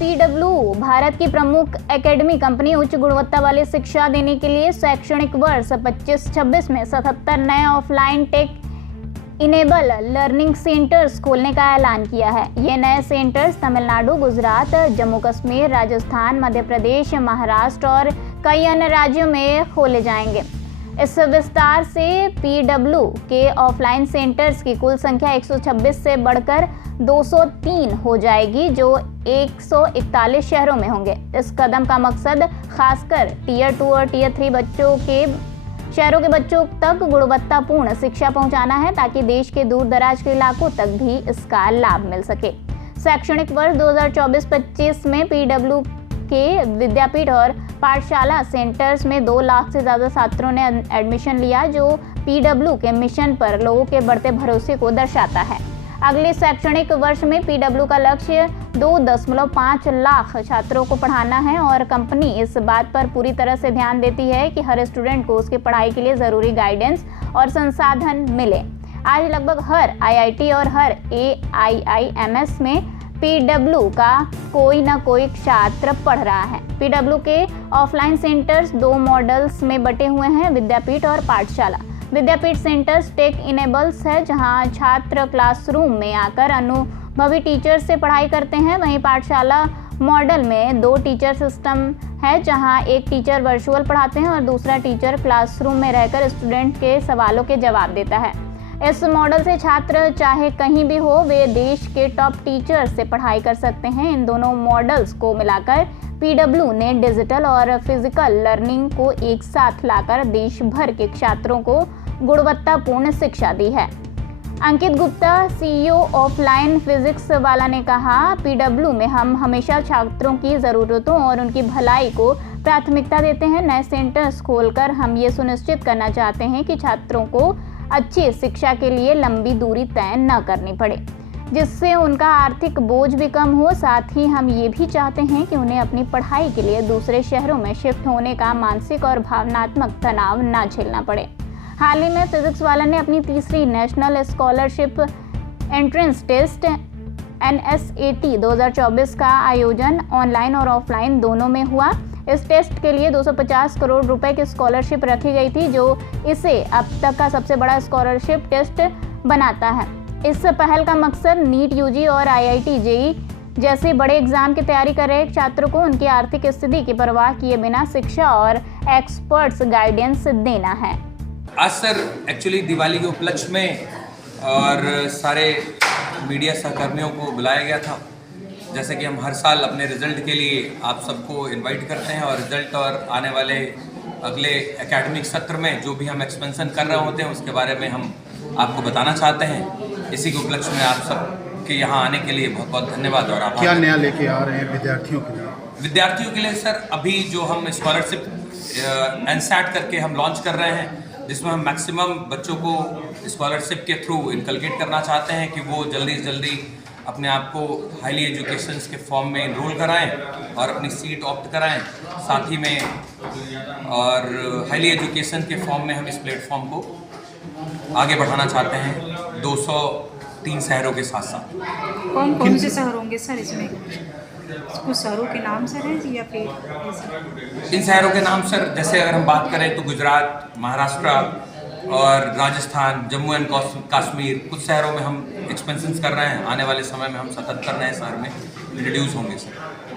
PW Bharat की प्रमुख academy company उच्च गुणवत्ता वाली शिक्षा देने के लिए शैक्षणिक वर्ष 25-26 में 77 नए offline tech enable learning centres खोलने का ऐलान किया है। ये नए सेंटर्स तमिलनाडु, गुजरात, जम्मू कश्मीर, राजस्थान, मध्य प्रदेश, महाराष्ट्र और कई अन्य राज्यों में खोले जाएंगे। इस विस्तार से पीडब्ल्यू के ऑफलाइन सेंटर्स की कुल संख्या 126 से बढ़कर 203 हो जाएगी, जो 141 शहरों में होंगे। इस कदम का मकसद खासकर टियर 2 और टियर 3 शहरों के बच्चों तक गुणवत्तापूर्ण शिक्षा पहुंचाना है, ताकि देश के दूर दराज के इलाकों तक भी इसका लाभ मिल सके। शैक्षणिक वर्ष 2024-25 में पीडब्ल्यू के विद्यापीठ और पाठशाला सेंटर्स में 2 लाख से ज़्यादा छात्रों ने एडमिशन लिया, जो पीडब्ल्यू के मिशन पर लोगों के बढ़ते भरोसे को दर्शाता है। अगले शैक्षणिक वर्ष में पीडब्ल्यू का लक्ष्य 2.5 लाख छात्रों को पढ़ाना है और कंपनी इस बात पर पूरी तरह से ध्यान देती है कि हर स्टूडेंट को उसकी पढ़ाई के लिए ज़रूरी गाइडेंस और संसाधन मिले। आज लगभग हर आईआईटी और हर एआईआईएमएस में पीडब्ल्यू का कोई ना कोई छात्र पढ़ रहा है। पीडब्ल्यू के ऑफलाइन सेंटर्स 2 मॉडल्स में बटे हुए हैं, विद्यापीठ और पाठशाला। विद्यापीठ सेंटर्स टेक इनेबल्स है, जहां छात्र क्लासरूम में आकर अनुभवी टीचर से पढ़ाई करते हैं। वहीं पाठशाला मॉडल में 2 टीचर सिस्टम है, जहां एक टीचर वर्चुअल पढ़ाते हैं और दूसरा टीचर क्लासरूम में रहकर स्टूडेंट के सवालों के जवाब देता है। इस मॉडल से छात्र चाहे कहीं भी हो, वे देश के टॉप टीचर से पढ़ाई कर सकते हैं। इन दोनों मॉडल्स को मिलाकर पीडब्ल्यू ने डिजिटल और फिजिकल लर्निंग को एक साथ लाकर देश भर के छात्रों को गुणवत्तापूर्ण शिक्षा दी है। अंकित गुप्ता, सीईओ ऑफलाइन फिजिक्स वाला ने कहा, पीडब्ल्यू में हम हमेशा छात्रों की ज़रूरतों और उनकी भलाई को प्राथमिकता देते हैं। नए सेंटर्स खोलकर हम ये सुनिश्चित करना चाहते हैं कि छात्रों को अच्छी शिक्षा के लिए लंबी दूरी तय न करनी पड़े, जिससे उनका आर्थिक बोझ भी कम हो। साथ ही हम ये भी चाहते हैं कि उन्हें अपनी पढ़ाई के लिए दूसरे शहरों में शिफ्ट होने का मानसिक और भावनात्मक तनाव न झेलना पड़े। हाल ही में फिजिक्स वाला ने अपनी तीसरी national scholarship entrance test NSAT 2024 का आयोजन ऑनलाइन और ऑफलाइन दोनों में हुआ। इस टेस्ट के लिए 250 करोड़ रुपए की स्कॉलरशिप रखी गई थी, जो इसे अब तक का सबसे बड़ा स्कॉलरशिप टेस्ट बनाता है। इस पहल का मकसद नीट, यूजी और IIT JEE जैसे बड़े एग्जाम की तैयारी कर रहे छात्रों को उनकी आर्थिक स्थिति की परवाह किए बिना शिक्षा और एक्सपर्ट्स गाइडेंस देना है। आज सर एक्चुअली दिवाली के उपलक्ष्य में और सारे मीडिया सहकर्मियों को बुलाया गया था। जैसे कि हम हर साल अपने रिज़ल्ट के लिए आप सबको इनवाइट करते हैं और रिज़ल्ट और आने वाले अगले एकेडमिक सत्र में जो भी हम एक्सपेंशन कर रहे होते हैं उसके बारे में हम आपको बताना चाहते हैं। इसी के उपलक्ष्य में आप सब के यहाँ आने के लिए बहुत बहुत धन्यवाद। और आप क्या नया लेके आ रहे हैं विद्यार्थियों के लिए? विद्यार्थियों के लिए सर अभी जो हम स्कॉलरशिप NSAT करके हम लॉन्च कर रहे हैं, जिसमें हम मैक्सिमम बच्चों को स्कॉलरशिप के थ्रू इनकलकेट करना चाहते हैं कि वो जल्दी से जल्दी अपने आप को हाईली एजुकेशंस के फॉर्म में इनरोल कराएं और अपनी सीट ऑप्ट कराएं। साथ ही में और हाईली एजुकेशन के फॉर्म में हम इस प्लेटफॉर्म को आगे बढ़ाना चाहते हैं 203 शहरों के साथ साथ। कौन कौन से शहर होंगे सर इसमें? कुछ शहरों के नाम सर हैं या फिर इन शहरों के नाम सर, जैसे अगर हम बात करें तो गुजरात, महाराष्ट्र और राजस्थान, जम्मू एंड कश्मीर, कुछ शहरों में हम एक्सपेंशन कर रहे हैं। आने वाले समय में हम 77 नए शहर में इंट्रोड्यूस होंगे सर।